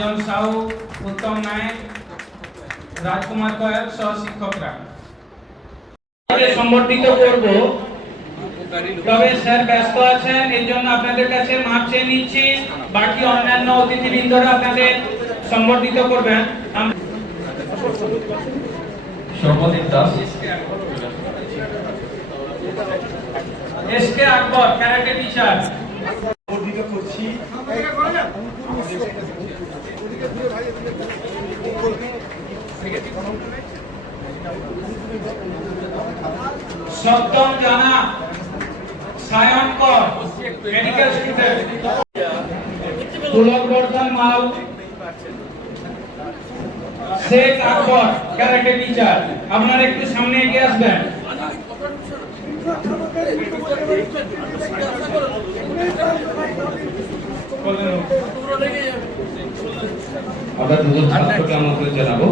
অঞ্জন সাহু, উত্তম নায়ক, রাজকুমার কয়াল সহ শিক্ষকরা সম্বর্ধিত করব। তবে স্যার ব্যস্ত আছেন, এই জন্য আপনাদের কাছে মাপ চেয়ে নিচ্ছি। বাকি অন্যান্য অতিথিবৃন্দরা আপনাদের সম্বর্ধিত করবেন। সর্বদীপ দাস, এসকে আকবর, ক্যারাটে টিচার। সপ্তম জানা, সায়নকর, মেডিকেল স্টুডেন্ট। পুলক বর্ধন মাল, শেখ আকবর, ক্যারাটে টিচার। আপনারা একটু সামনে এগিয়ে আসবেন। আমরা দুজন ছাত্রকে আমন্ত্রণ জানাবো।